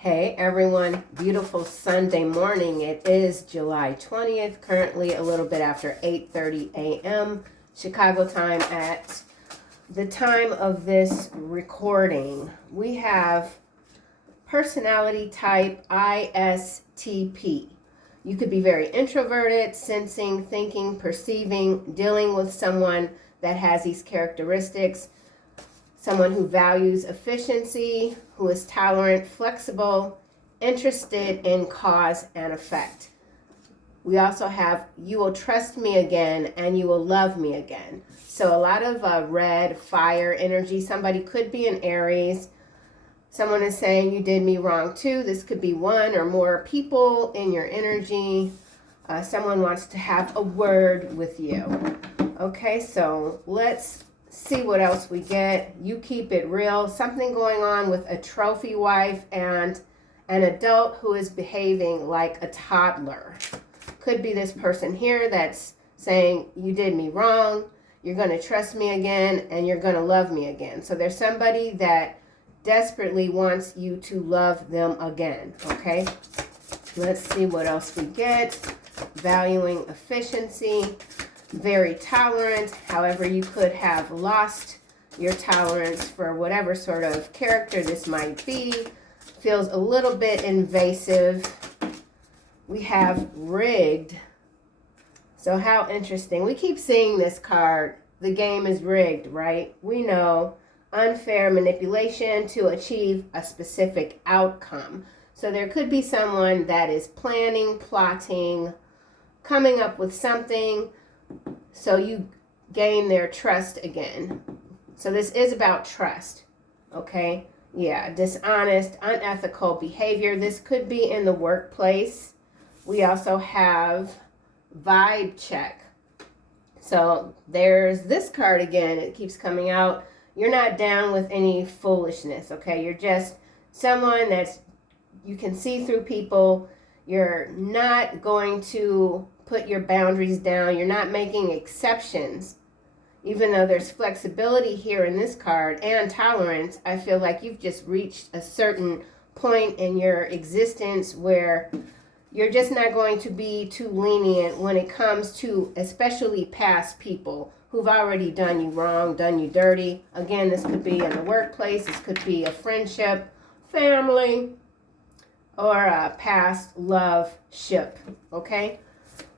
Hey everyone, beautiful Sunday morning. It is July 20th, currently a little bit after 8:30 a.m. Chicago time at the time of this recording. We have personality type ISTP. You could be very introverted, sensing, thinking, perceiving, dealing with someone that has these characteristics. Someone who values efficiency, who is tolerant, flexible, interested in cause and effect. We also have, you will trust me again and you will love me again. So a lot of red, fire energy. Somebody could be an Aries. Someone is saying you did me wrong too. This could be one or more people in your energy. Someone wants to have a word with you. Okay, so let's see what else we get. You keep it real. Something going on with a trophy wife and an adult who is behaving like a toddler. Could be this person here that's saying you did me wrong, you're going to trust me again, and you're going to love me again. So there's somebody that desperately wants you to love them again. Okay, let's see what else we get. Valuing efficiency, very tolerant. However, you could have lost your tolerance for whatever sort of character this might be. Feels a little bit invasive. We have rigged. So how interesting. We keep seeing this card. The game is rigged, right? We know unfair manipulation to achieve a specific outcome. So there could be someone that is planning, plotting, coming up with something so you gain their trust again. So this is about trust, okay? Yeah, dishonest, unethical behavior. This could be in the workplace. We also have vibe check. So there's this card again. It keeps coming out. You're not down with any foolishness, okay? You're just someone that's, you can see through people. You're not going to put your boundaries down. You're not making exceptions. Even though there's flexibility here in this card and tolerance, I feel like you've just reached a certain point in your existence where you're just not going to be too lenient when it comes to especially past people who've already done you wrong, done you dirty. Again, this could be in the workplace. This could be a friendship, family, or a past love ship, okay?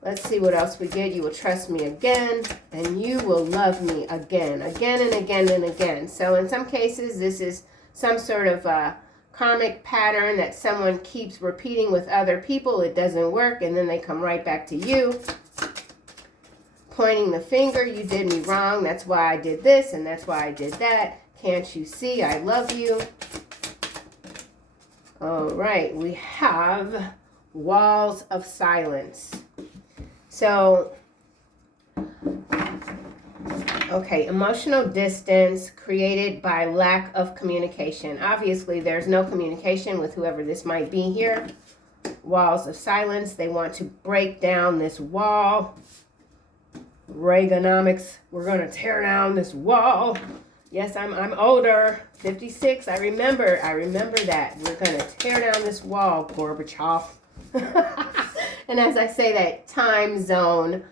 Let's see what else we get. You will trust me again, and you will love me again, again and again and again. So in some cases, this is some sort of a karmic pattern that someone keeps repeating with other people. It doesn't work, and then they come right back to you, pointing the finger. You did me wrong. That's why I did this, and that's why I did that. Can't you see I love you? All right, we have walls of silence. So, okay, emotional distance created by lack of communication. Obviously, there's no communication with whoever this might be here. Walls of silence. They want to break down this wall. Reaganomics. We're going to tear down this wall. Yes, I'm older. 56. I remember that. We're going to tear down this wall, Gorbachev. And as I say that, time zone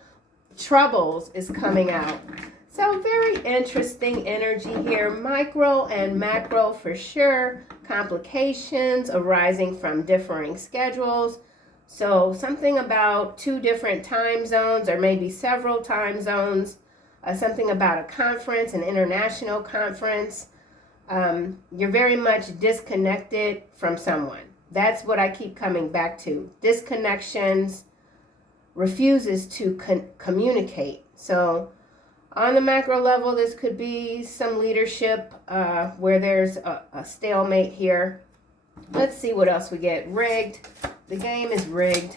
troubles is coming out. So very interesting energy here. Micro and macro for sure. Complications arising from differing schedules. So something about two different time zones or maybe several time zones. Something about a conference, an international conference. You're very much disconnected from someone. That's what I keep coming back to. Disconnections, refuses to communicate. So on the macro level, this could be some leadership where there's a stalemate here. Let's see what else we get. Rigged. The game is rigged,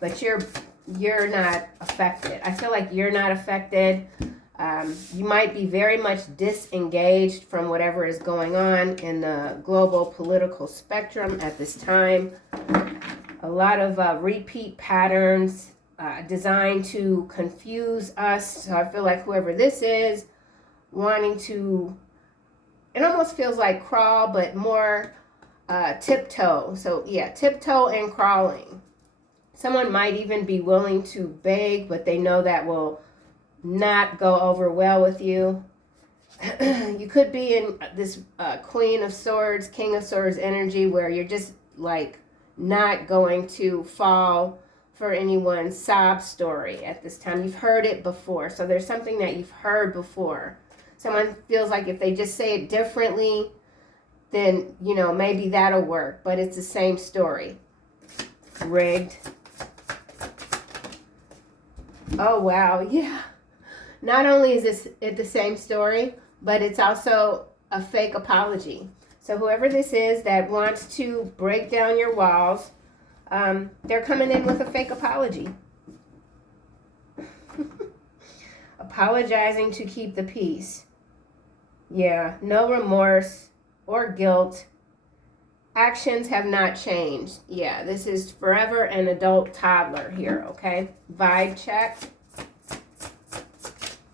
but you're not affected. I feel like you're not affected. You might be very much disengaged from whatever is going on in the global political spectrum at this time. A lot of repeat patterns designed to confuse us. So I feel like whoever this is wanting to, it almost feels like crawl, but more tiptoe. So yeah, tiptoe and crawling. Someone might even be willing to beg, but they know that will not go over well with you. You could be in this Queen of Swords, King of Swords energy where you're just like not going to fall for anyone's sob story at this time. You've heard it before. So there's something that you've heard before. Someone feels like if they just say it differently, then, you know, maybe that'll work. But it's the same story. Rigged. Oh, wow. Yeah. Not only is it the same story, but it's also a fake apology. So whoever this is that wants to break down your walls, they're coming in with a fake apology. Apologizing to keep the peace. Yeah, no remorse or guilt. Actions have not changed. Yeah, this is forever an adult toddler here, okay? Vibe check.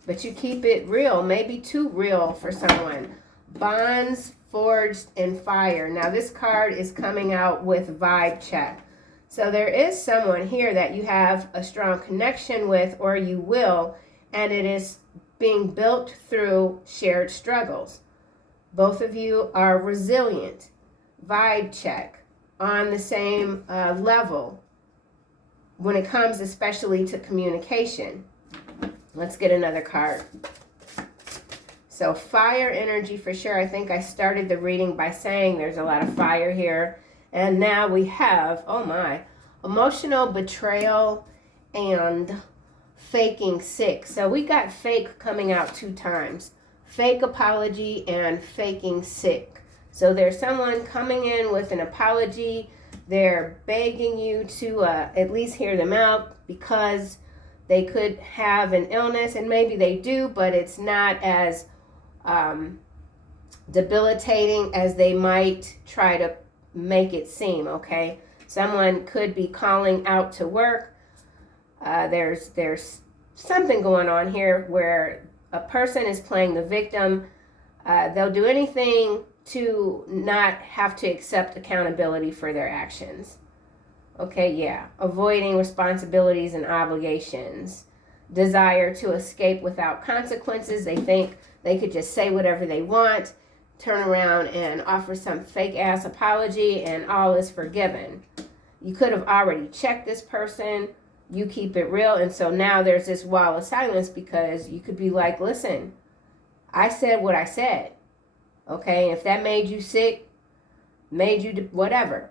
But you keep it real, maybe too real for someone. Bonds forged in fire. Now this card is coming out with vibe check. So there is someone here that you have a strong connection with, or you will, and it is being built through shared struggles. Both of you are resilient. Vibe check. On the same level when it comes especially to communication. Let's get another card. So fire energy for sure. I think I started the reading by saying there's a lot of fire here. And now we have, oh my, emotional betrayal and faking sick. So we got fake coming out 2 times. Fake apology and faking sick. So there's someone coming in with an apology. They're begging you to at least hear them out because they could have an illness, and maybe they do, but it's not as debilitating as they might try to make it seem, okay? Someone could be calling out to work. There's something going on here where a person is playing the victim. They'll do anything to not have to accept accountability for their actions. Okay, yeah. Avoiding responsibilities and obligations. Desire to escape without consequences. They think they could just say whatever they want, turn around and offer some fake-ass apology, and all is forgiven. You could have already checked this person. You keep it real, and so now there's this wall of silence because you could be like, listen, I said what I said. Okay, if that made you sick, made you whatever.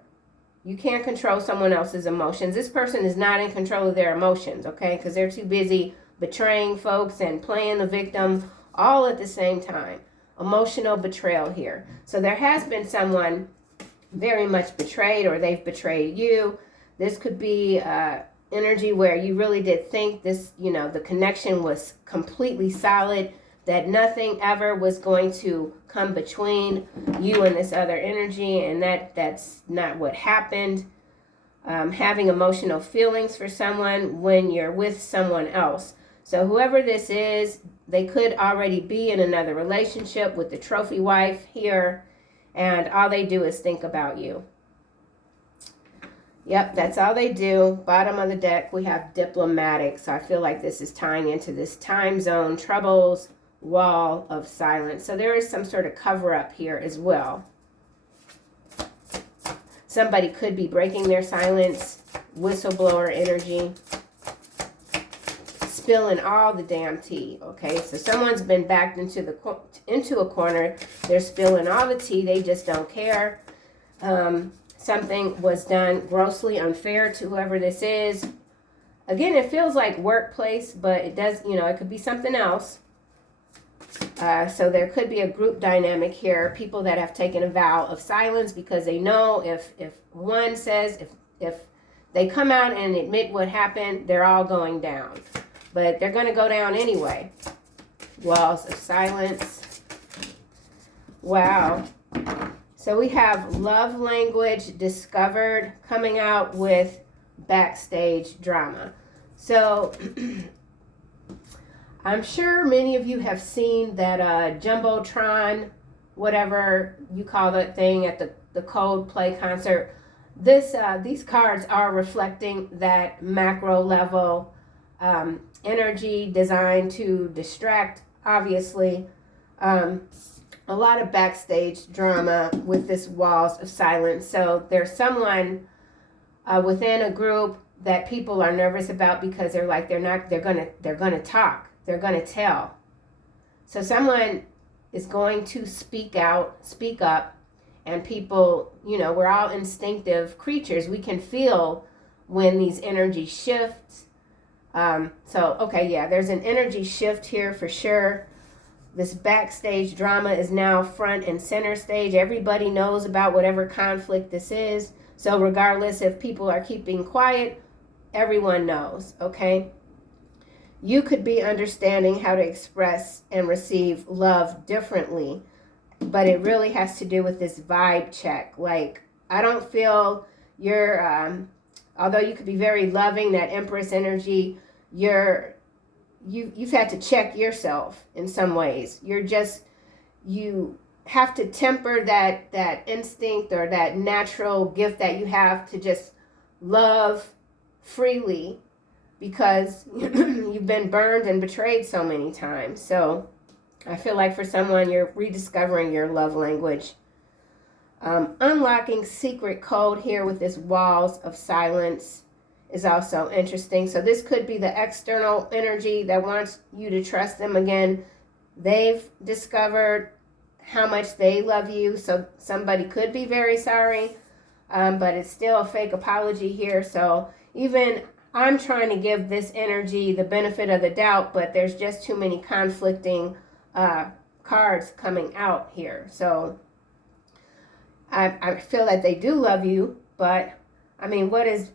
You can't control someone else's emotions. This person is not in control of their emotions, okay? Because they're too busy betraying folks and playing the victim all at the same time. Emotional betrayal here. So there has been someone very much betrayed, or they've betrayed you. This could be energy where you really did think this, you know, the connection was completely solid, that nothing ever was going to come between you and this other energy, and that's not what happened. Having emotional feelings for someone when you're with someone else. So whoever this is, they could already be in another relationship with the trophy wife here, and all they do is think about you. Yep, that's all they do. Bottom of the deck, we have diplomatic. So I feel like this is tying into this time zone troubles, wall of silence. So there is some sort of cover up here as well. Somebody could be breaking their silence, whistleblower energy, spilling all the damn tea. Okay, so someone's been backed into a corner. They're spilling all the tea. They just don't care. Something was done grossly unfair to whoever this is. Again, it feels like workplace, but it does, you know, it could be something else. So there could be a group dynamic here, people that have taken a vow of silence because they know if one says, if they come out and admit what happened, they're all going down. But they're going to go down anyway. Walls of silence. Wow. So we have love language discovered coming out with backstage drama. So I'm sure many of you have seen that Jumbotron, whatever you call that thing at the the Coldplay concert. These cards are reflecting that macro level energy designed to distract, obviously. A lot of backstage drama with this walls of silence. So there's someone within a group that people are nervous about because they're gonna talk, they're gonna tell. So someone is going to speak up, and people, we're all instinctive creatures. We can feel when these energies shift. There's an energy shift here for sure. This backstage drama is now front and center stage. Everybody knows about whatever conflict this is. So regardless if people are keeping quiet, everyone knows, okay? You could be understanding how to express and receive love differently, but it really has to do with this vibe check. Like, I don't feel you're, although you could be very loving, that Empress energy, you've had to check yourself in some ways. You have to temper that instinct or that natural gift that you have to just love freely, because you've been burned and betrayed so many times. So I feel like for someone, you're rediscovering your love language. Unlocking secret code here with this walls of silence is also interesting. So this could be the external energy that wants you to trust them again. They've discovered how much they love you. So somebody could be very sorry, but it's still a fake apology here. So even I'm trying to give this energy the benefit of the doubt, but there's just too many conflicting cards coming out here. So I feel that they do love you, but I mean, what is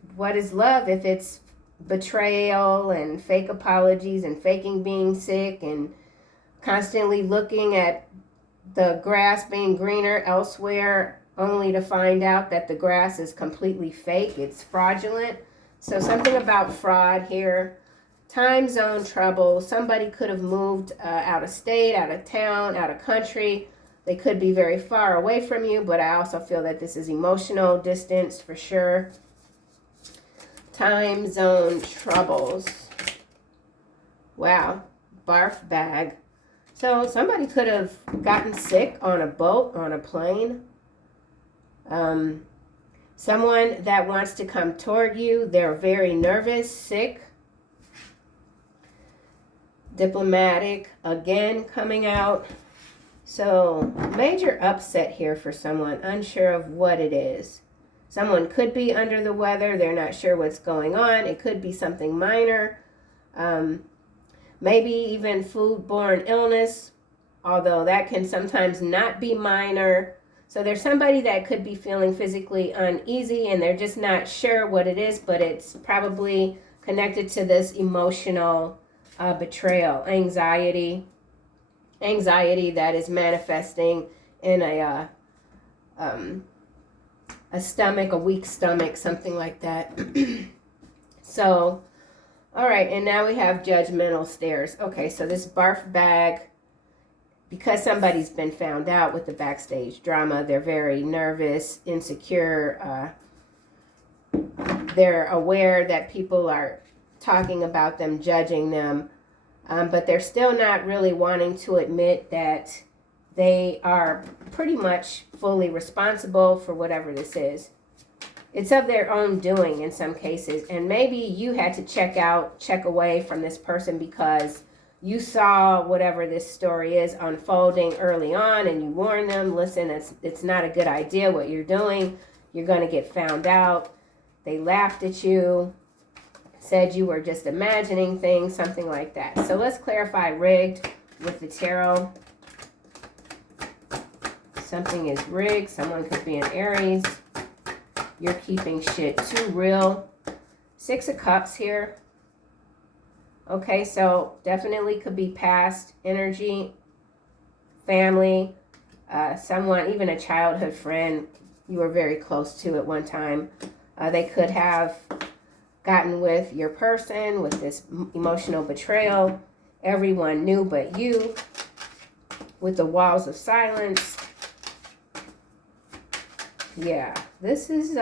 love if it's betrayal and fake apologies and faking being sick and constantly looking at the grass being greener elsewhere only to find out that the grass is completely fake, it's fraudulent. So something about fraud here. Time zone trouble. Somebody could have moved out of state, out of town, out of country. They could be very far away from you, but I also feel that this is emotional distance for sure. Time zone troubles. Wow. Barf bag. So somebody could have gotten sick on a boat, on a plane. Someone that wants to come toward you, they're very nervous, sick. Diplomatic, again, coming out. So, major upset here for someone, unsure of what it is. Someone could be under the weather. They're not sure what's going on. It could be something minor. Maybe even foodborne illness, although that can sometimes not be minor. So there's somebody that could be feeling physically uneasy and they're just not sure what it is, but it's probably connected to this emotional betrayal, anxiety that is manifesting in a stomach, a weak stomach, something like that. So, all right, and now we have judgmental stares. Okay, so this barf bag, because somebody's been found out with the backstage drama, they're very nervous, insecure. They're aware that people are talking about them, judging them, but they're still not really wanting to admit that they are pretty much fully responsible for whatever this is. It's of their own doing in some cases, and maybe you had to check away from this person because you saw whatever this story is unfolding early on and you warned them, listen, it's not a good idea what you're doing. You're going to get found out. They laughed at you, said you were just imagining things, something like that. So let's clarify rigged with the tarot. Something is rigged. Someone could be an Aries. You're keeping shit too real. 6 of Cups here. Okay, so definitely could be past energy, family, someone, even a childhood friend you were very close to at one time. They could have gotten with your person with this emotional betrayal. Everyone knew but you with the walls of silence. Yeah, this is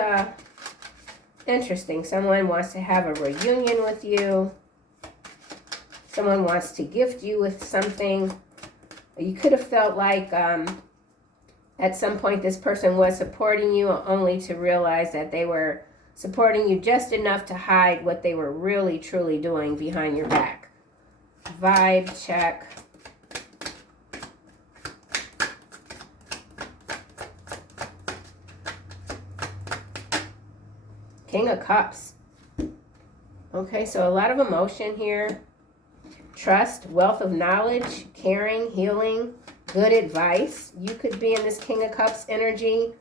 interesting. Someone wants to have a reunion with you. Someone wants to gift you with something. You could have felt like at some point this person was supporting you, only to realize that they were supporting you just enough to hide what they were really truly doing behind your back. Vibe check. King of Cups. Okay, so a lot of emotion here. Trust, wealth of knowledge, caring, healing, good advice. You could be in this King of Cups energy.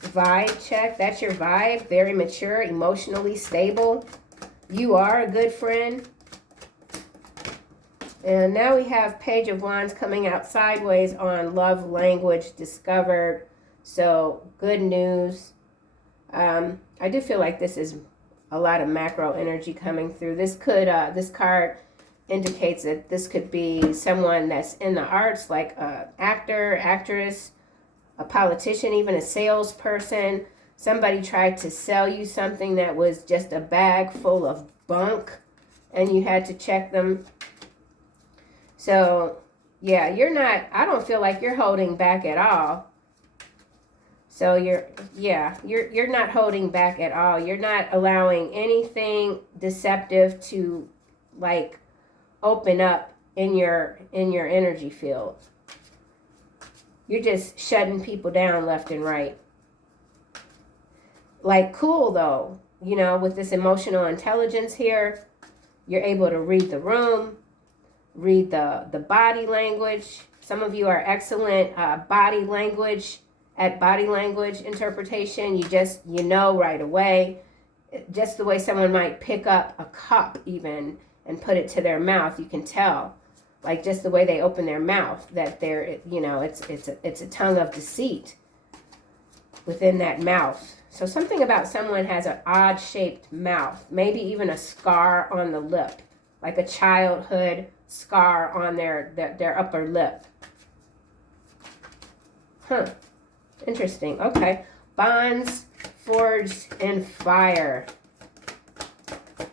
Vibe check. That's your vibe. Very mature, emotionally stable. You are a good friend. And now we have Page of Wands coming out sideways on love language discovered. So good news. I do feel like this is a lot of macro energy coming through. This could, this card indicates that this could be someone that's in the arts, like a actor, actress, a politician, even a salesperson. Somebody tried to sell you something that was just a bag full of bunk, and you had to check them. So, yeah, I don't feel like you're holding back at all. So you're not holding back at all. You're not allowing anything deceptive to like open up in your energy field. You're just shutting people down left and right. Like, cool though, you know, with this emotional intelligence here, you're able to read the room, read the body language. Some of you are excellent body language interpretation. You know right away, just the way someone might pick up a cup even and put it to their mouth. You can tell, like just the way they open their mouth, that they're, you know, it's a tongue of deceit within that mouth. So something about someone has an odd shaped mouth, maybe even a scar on the lip, like a childhood scar on their upper lip. Interesting. Okay. Bonds forged in fire.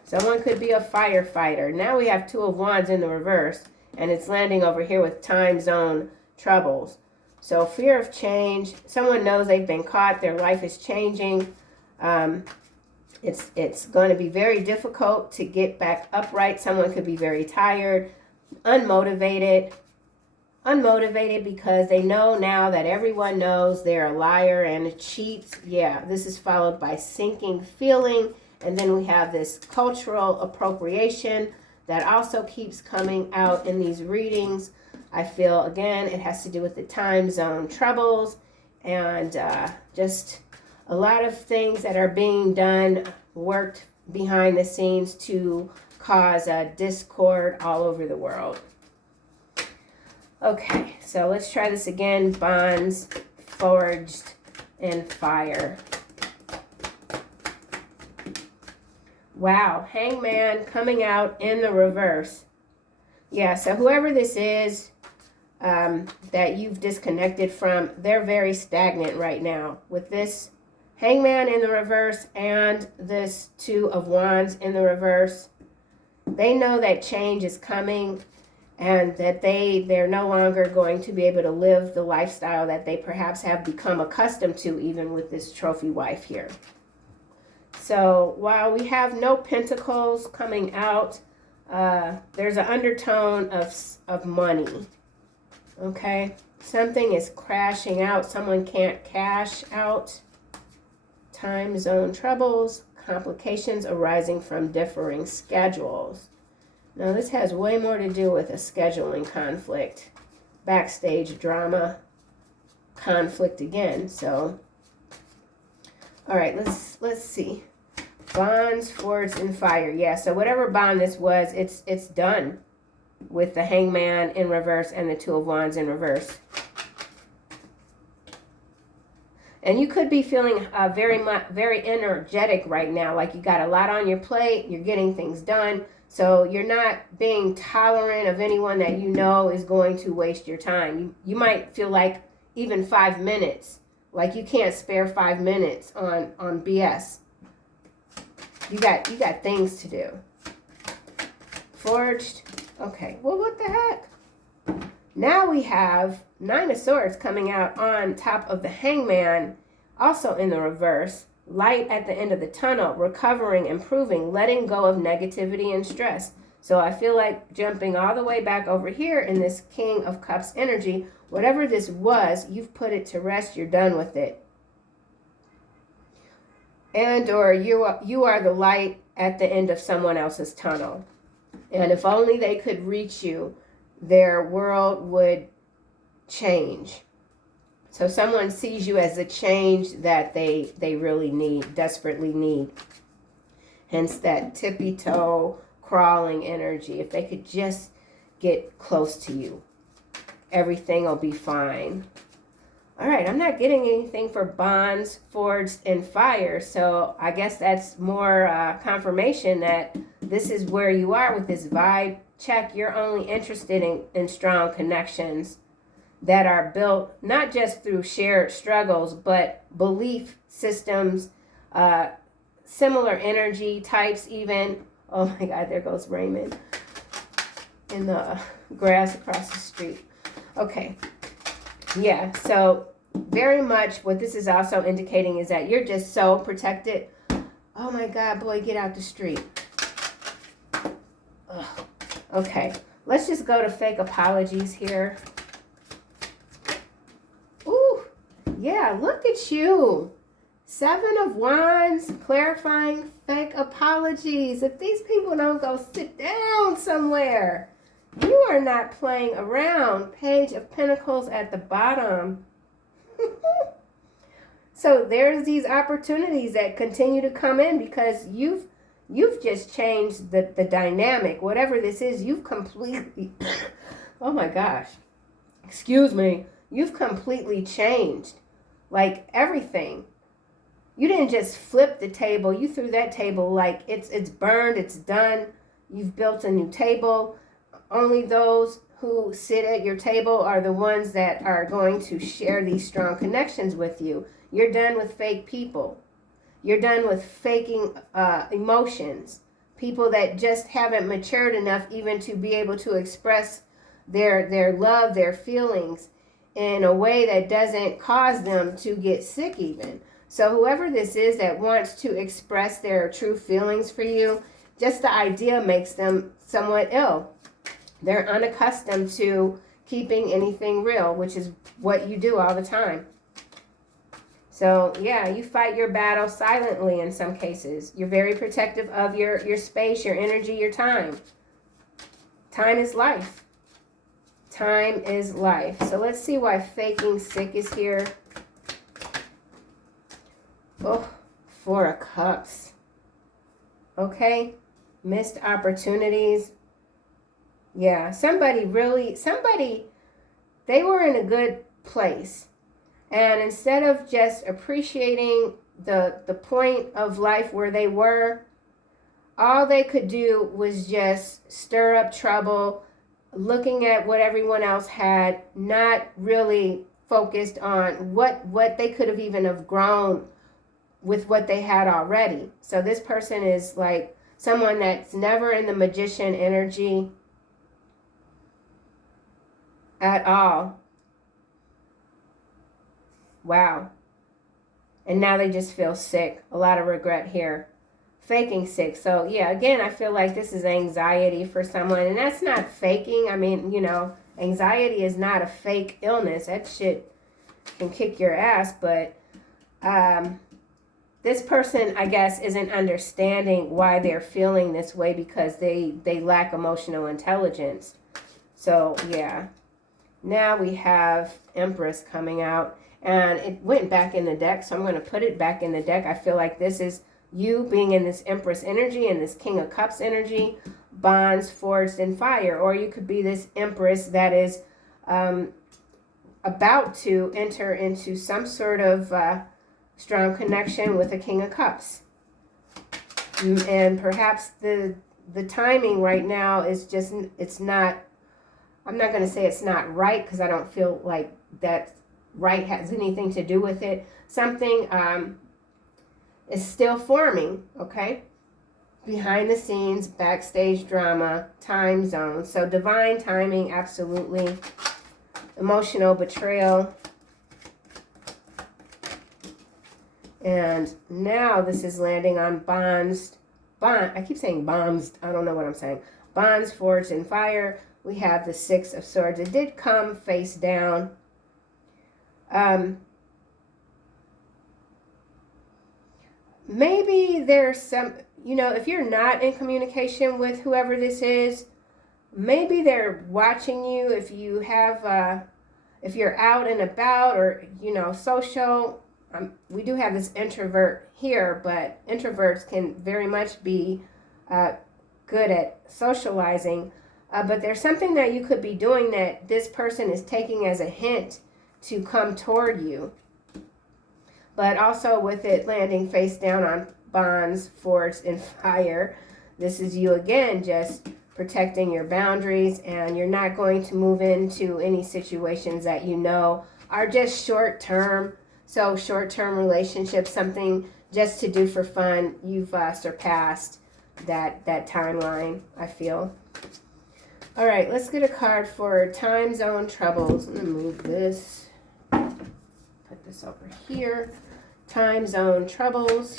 Someone could be a firefighter. Now we have Two of Wands in the reverse, and it's landing over here with time zone troubles. So fear of change. Someone knows they've been caught. Their life is changing. It's going to be very difficult to get back upright. Someone could be very tired, unmotivated because they know now that everyone knows they're a liar and a cheat. Yeah, this is followed by sinking feeling. And then we have this cultural appropriation that also keeps coming out in these readings. I feel, again, it has to do with the time zone troubles and just a lot of things that are being done, worked behind the scenes to cause a discord all over the world. Okay, so let's try this again. Bonds forged in fire. Wow, Hangman coming out in the reverse. Yeah, so whoever this is that you've disconnected from, they're very stagnant right now. With this Hangman in the reverse and this Two of Wands in the reverse, they know that change is coming and that they're no longer going to be able to live the lifestyle that they perhaps have become accustomed to, even with this trophy wife here. So while we have no pentacles coming out, there's an undertone of money. Okay, something is crashing out. Someone can't cash out. Time zone troubles, complications arising from differing schedules. Now this has way more to do with a scheduling conflict, backstage drama, conflict again. So, all right, let's see. Bonds forged in fire. Yeah, so whatever bond this was, it's done with the Hangman in reverse and the Two of Wands in reverse. And you could be feeling very energetic right now, like you got a lot on your plate, you're getting things done. So you're not being tolerant of anyone that you know is going to waste your time. You might feel like even 5 minutes Like you can't spare 5 minutes on BS. You got things to do. Forged. Okay, well, what the heck? Now we have Nine of Swords coming out on top of the Hangman, also in the reverse. Light at the end of the tunnel, recovering, improving, letting go of negativity and stress. So I feel like jumping all the way back over here in this King of Cups energy, whatever this was, you've put it to rest, you're done with it. And or you are the light at the end of someone else's tunnel. And if only they could reach you, their world would change. So someone sees you as a change that they really need, desperately need. Hence that tippy toe crawling energy. If they could just get close to you, everything will be fine. All right, I'm not getting anything for bonds, forged, and fire. So I guess that's more confirmation that this is where you are with this vibe check. You're only interested in strong connections that are built not just through shared struggles, but belief systems, similar energy types even. Oh my God, there goes Raymond in the grass across the street. Okay. Yeah, so very much what this is also indicating is that you're just so protected. Oh my God, boy, get out the street. Ugh. Okay, let's just go to fake apologies here. Ooh, yeah, look at you. 7 of Wands, clarifying fake apologies. If these people don't go sit down somewhere, you are not playing around. Page of Pentacles at the bottom. So there's these opportunities that continue to come in because you've just changed the dynamic. Whatever this is, you've completely, oh my gosh, excuse me, you've completely changed. Like everything. You didn't just flip the table. You threw that table like it's burned, it's done. You've built a new table. Only those who sit at your table are the ones that are going to share these strong connections with you. You're done with fake people. You're done with faking emotions. People that just haven't matured enough even to be able to express their love, their feelings in a way that doesn't cause them to get sick even. So whoever this is that wants to express their true feelings for you, just the idea makes them somewhat ill. They're unaccustomed to keeping anything real, which is what you do all the time. So yeah, you fight your battle silently in some cases. You're very protective of your space, your energy, your time. Time is life. Time is life. So let's see why faking sick is here. Oh, 4 of Cups. Okay, missed opportunities. Yeah, somebody, they were in a good place. And instead of just appreciating the point of life where they were, all they could do was just stir up trouble, looking at what everyone else had, not really focused on what they could have even have grown with what they had already. So this person is like someone that's never in the magician energy at all. Wow. And now they just feel sick. A lot of regret here. Faking sick. So yeah, again, I feel like this is anxiety for someone. And that's not faking. I mean, you know, anxiety is not a fake illness. That shit can kick your ass. But this person, I guess, isn't understanding why they're feeling this way because they lack emotional intelligence. So yeah. Now we have Empress coming out. And it went back in the deck, so I'm going to put it back in the deck. I feel like this is you being in this Empress energy and this King of Cups energy, bonds forged in fire. Or you could be this Empress that is about to enter into some sort of strong connection with a King of Cups. And perhaps the timing right now is just, it's not, I'm not going to say it's not right because I don't feel like that's right has anything to do with it. Something is still forming, okay? Behind the scenes, backstage drama, time zone. So divine timing, absolutely. Emotional betrayal. And now this is landing on bonds. I keep saying bonds. I don't know what I'm saying. Bonds forged in fire. We have the Six of Swords. It did come face down. Maybe there's some, if you're not in communication with whoever this is, maybe they're watching you. If you have, if you're out and about or, social, we do have this introvert here, but introverts can very much be good at socializing. But there's something that you could be doing that this person is taking as a hint to come toward you. But also with it landing face down on bonds forged in fire, this is you again just protecting your boundaries, and you're not going to move into any situations that are just short term. So short-term relationships, something just to do for fun, you've surpassed that timeline, I feel. All right, let's get a card for time zone troubles. I'm going to move this, put this over here. Time zone troubles.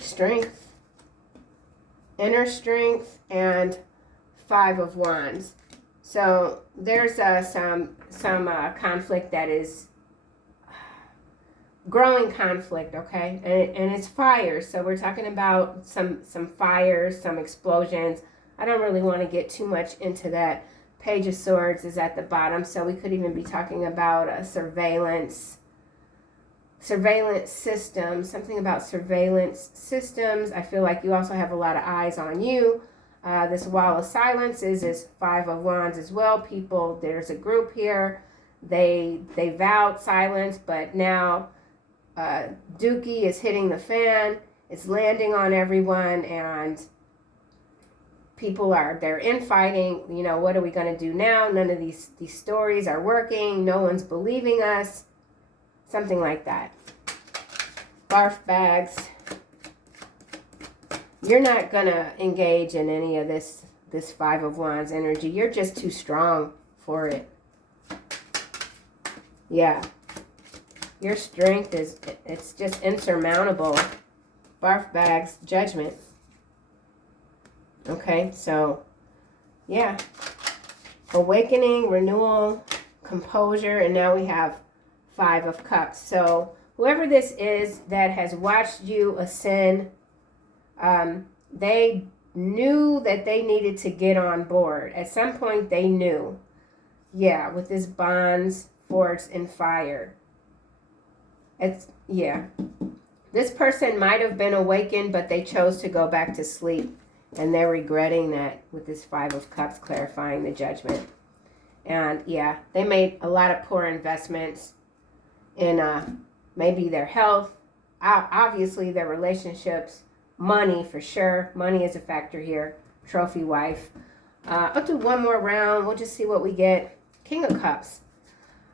Strength, inner strength, and Five of Wands. So there's some conflict that is growing conflict, okay? And it's fire. So we're talking about some fires, some explosions. I don't really want to get too much into that. Page of Swords is at the bottom, so we could even be talking about a surveillance system, something about surveillance systems. I feel like you also have a lot of eyes on you. This wall of silence is Five of Wands as well. People, there's a group here. They vowed silence, but now Dookie is hitting the fan. It's landing on everyone, and people they're infighting. What are we going to do now? None of these stories are working. No one's believing us. Something like that. Barf bags. You're not going to engage in any of this Five of Wands energy. You're just too strong for it. Yeah. Your strength it's just insurmountable. Barf bags, judgment. Okay, so, yeah. Awakening, renewal, composure, and now we have Five of Cups. So, whoever this is that has watched you ascend, they knew that they needed to get on board. At some point, they knew. Yeah, with this bonds forged in fire. This person might have been awakened, but they chose to go back to sleep. And they're regretting that with this Five of Cups clarifying the judgment. And yeah, they made a lot of poor investments in maybe their health, obviously their relationships, money for sure. Money is a factor here. Trophy wife. I'll do one more round. We'll just see what we get. King of Cups.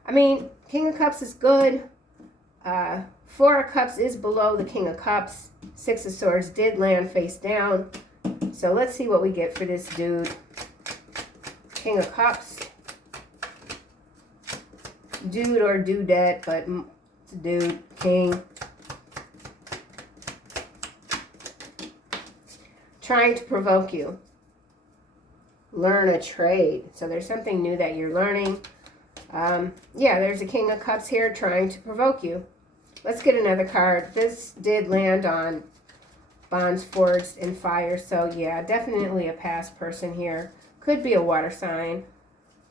I mean, King of Cups is good. Four of Cups is below the King of Cups. Six of Swords did land face down. So let's see what we get for this dude. King of Cups. Dude or dudette, but it's a dude. King. Trying to provoke you. Learn a trade. So there's something new that you're learning. There's a King of Cups here trying to provoke you. Let's get another card. This did land on bonds forged in fire. So yeah, definitely a past person here. Could be a water sign.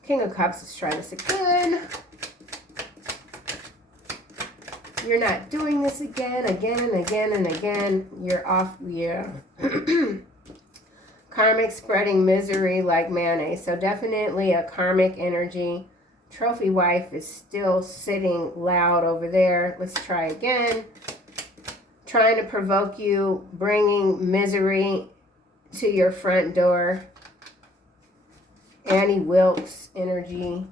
King of Cups, let's try this again. You're not doing this again. You're off. Yeah. Karmic spreading misery like mayonnaise. So definitely a karmic energy. Trophy wife is still sitting loud over there. Let's try again. Trying to provoke you, bringing misery to your front door. Annie Wilkes energy.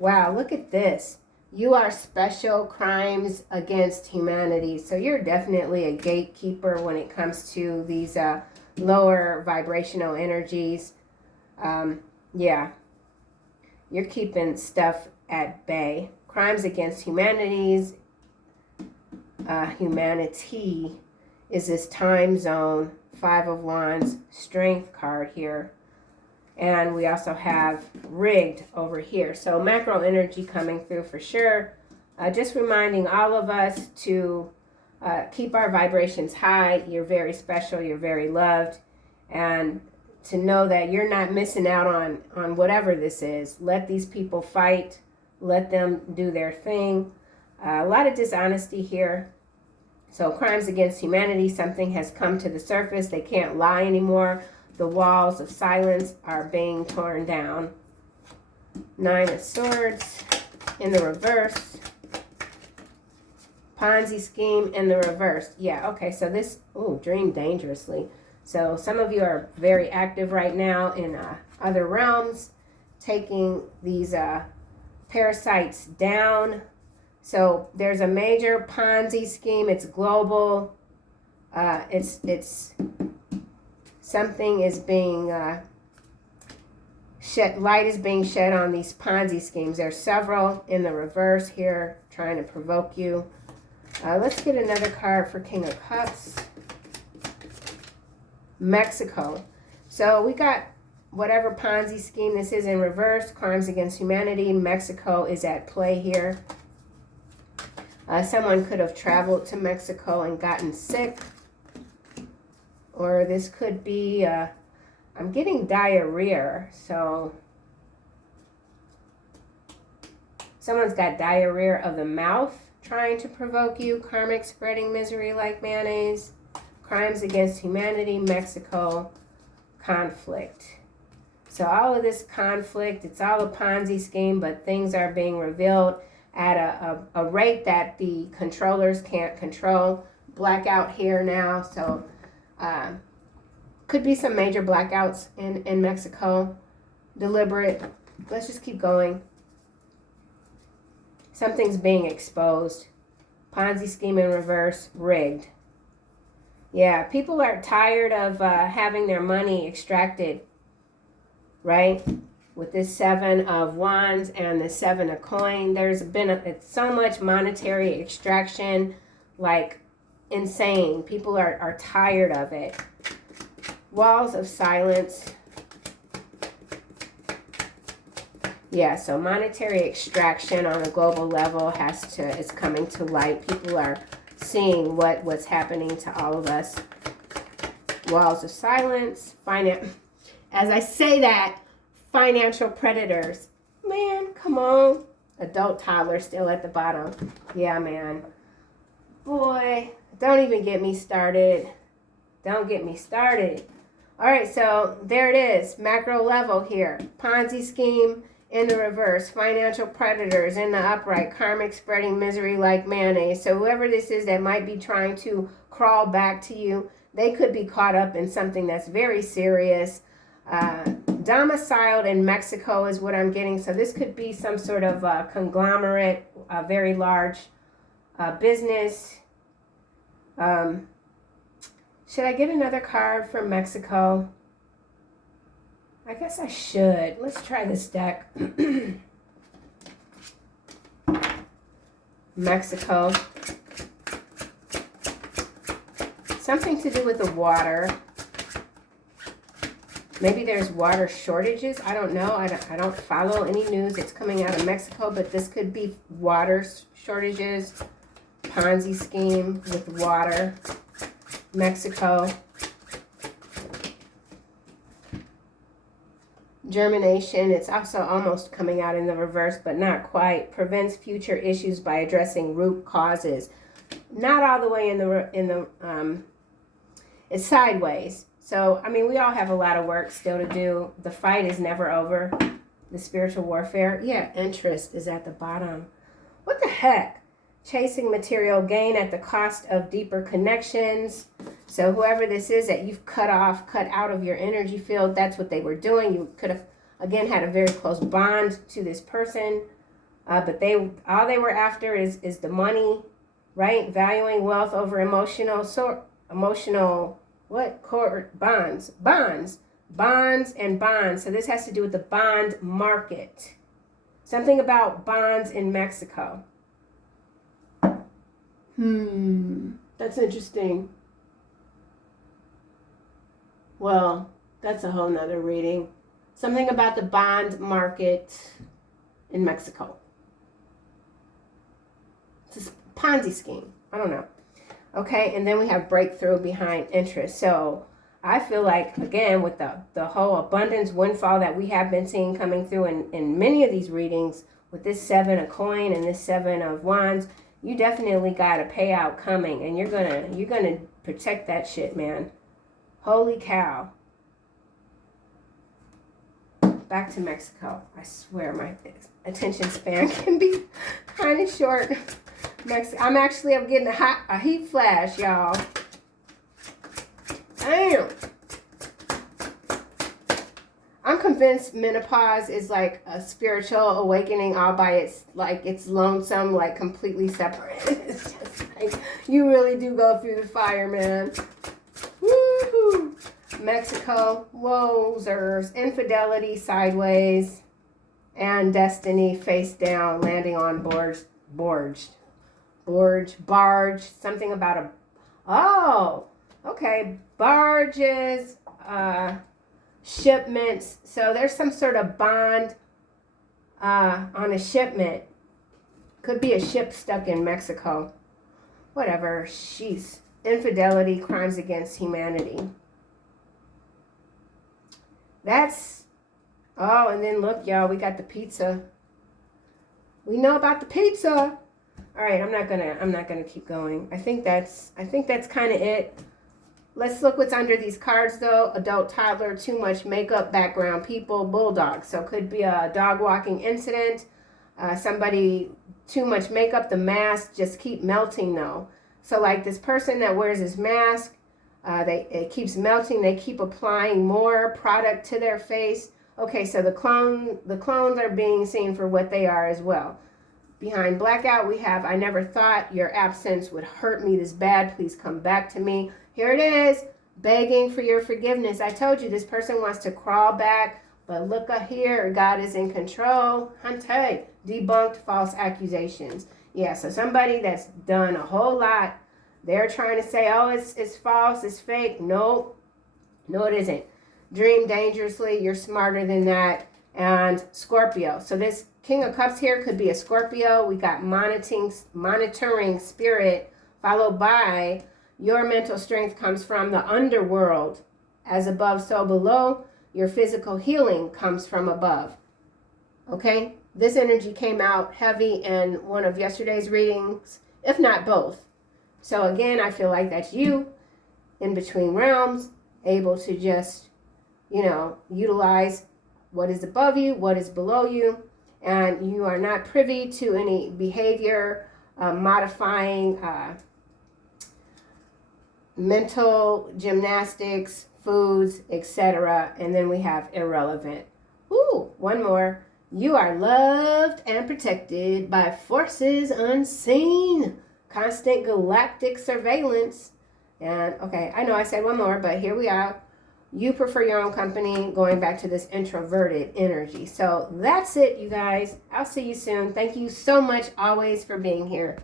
Wow, look at this. You are special, crimes against humanity. So you're definitely a gatekeeper when it comes to these lower vibrational energies. Yeah, you're keeping stuff at bay. Crimes against humanity is this time zone. 5 of Wands, Strength card here. And we also have rigged over here. So macro energy coming through for sure. Just reminding all of us to keep our vibrations high. You're very special. You're very loved. And to know that you're not missing out on whatever this is. Let these people fight. Let them do their thing. A lot of dishonesty here. So crimes against humanity, something has come to the surface. They can't lie anymore. The walls of silence are being torn down. 9 of Swords in the reverse. Ponzi scheme in the reverse. Yeah, okay, so this, dream dangerously. So some of you are very active right now in other realms, taking these parasites down. So there's a major Ponzi scheme. It's global. It's something is being light is being shed on these Ponzi schemes. There's several in the reverse here trying to provoke you. Let's get another card for King of Cups. Mexico. So we got whatever Ponzi scheme this is in reverse. Crimes against humanity. Mexico is at play here. Someone could have traveled to Mexico and gotten sick. Or this could be, I'm getting diarrhea. So someone's got diarrhea of the mouth trying to provoke you. Karmic spreading misery like mayonnaise. Crimes against humanity, Mexico, conflict. So all of this conflict, it's all a Ponzi scheme, but things are being revealed at a rate that the controllers can't control. Blackout here now, so could be some major blackouts in Mexico. Deliberate. Let's just keep going. Something's being exposed. Ponzi scheme in reverse, rigged. Yeah, people are tired of having their money extracted, right? With this 7 of Wands and the 7 of Coin, there's been so much monetary extraction, like insane. People are tired of it. Walls of silence. Yeah, so monetary extraction on a global level is coming to light. People are seeing what's happening to all of us. Walls of silence. As I say that, financial predators. Man, come on. Adult toddler still at the bottom. Yeah, man. Boy, don't even get me started. Don't get me started. All right, so there it is. Macro level here. Ponzi scheme in the reverse. Financial predators in the upright. Karmic spreading misery like mayonnaise. So whoever this is that might be trying to crawl back to you, they could be caught up in something that's very serious. Domiciled in Mexico is what I'm getting. So this could be some sort of conglomerate, a very large business. Should I get another card from Mexico? I guess I should. Let's try this deck. Mexico. Something to do with the water. Maybe there's water shortages. I don't know. I don't follow any news. It's coming out of Mexico, but this could be water shortages. Ponzi scheme with water. Mexico. Germination. It's also almost coming out in the reverse, but not quite. Prevents future issues by addressing root causes. Not all the way in the it's sideways. So, I mean, we all have a lot of work still to do. The fight is never over. The spiritual warfare. Yeah, interest is at the bottom. What the heck? Chasing material gain at the cost of deeper connections. So whoever this is that you've cut out of your energy field, that's what they were doing. You could have, again, had a very close bond to this person. But all they were after is the money, right? Valuing wealth over emotional bonds and bonds. So this has to do with the bond market. Something about bonds in Mexico. That's interesting. Well, that's a whole nother reading. Something about the bond market in Mexico. It's a Ponzi scheme. I don't know. Okay, and then we have breakthrough behind interest. So I feel like, again, with the whole abundance windfall that we have been seeing coming through in many of these readings, with this 7 of coin and this 7 of wands, you definitely got a payout coming, and you're gonna protect that shit, man. Holy cow. Back to Mexico. I swear my attention span can be kind of short. I'm getting a heat flash, y'all. Damn. I'm convinced menopause is like a spiritual awakening all by it's lonesome, like completely separate. It's just like you really do go through the fire, man. Woo-hoo. Mexico, wowzers, infidelity sideways, and destiny face down, landing on barge, something about barges, shipments. So there's some sort of bond on a shipment. Could be a ship stuck in Mexico. Whatever. Sheesh. Infidelity, crimes against humanity. And then look, y'all, we got the pizza. We know about the pizza. All right, I'm not gonna keep going. I think that's kind of it. Let's look what's under these cards, though. Adult, toddler, too much makeup, background people, bulldog. So could be a dog walking incident. Somebody, too much makeup, the mask just keep melting, though. So like this person that wears this mask, it keeps melting. They keep applying more product to their face. Okay, so the clones are being seen for what they are as well. Behind blackout, we have, I never thought your absence would hurt me this bad. Please come back to me. Here it is, begging for your forgiveness. I told you this person wants to crawl back, but look up here. God is in control. Hante, debunked false accusations. Yeah, so somebody that's done a whole lot, they're trying to say, oh, it's false, it's fake. No, it isn't. Dream dangerously. You're smarter than that. And Scorpio. So this King of Cups here could be a Scorpio. We got monitoring spirit, followed by your mental strength comes from the underworld. As above, so below. Your physical healing comes from above. Okay? This energy came out heavy in one of yesterday's readings, if not both. So again, I feel like that's you in between realms, able to just, utilize what is above you, what is below you, and you are not privy to any behavior modifying mental gymnastics, foods, etc. And then we have irrelevant. Ooh, one more. You are loved and protected by forces unseen. Constant galactic surveillance. And okay, I know I said one more, but here we are. You prefer your own company, going back to this introverted energy. So that's it, you guys. I'll see you soon. Thank you so much always for being here.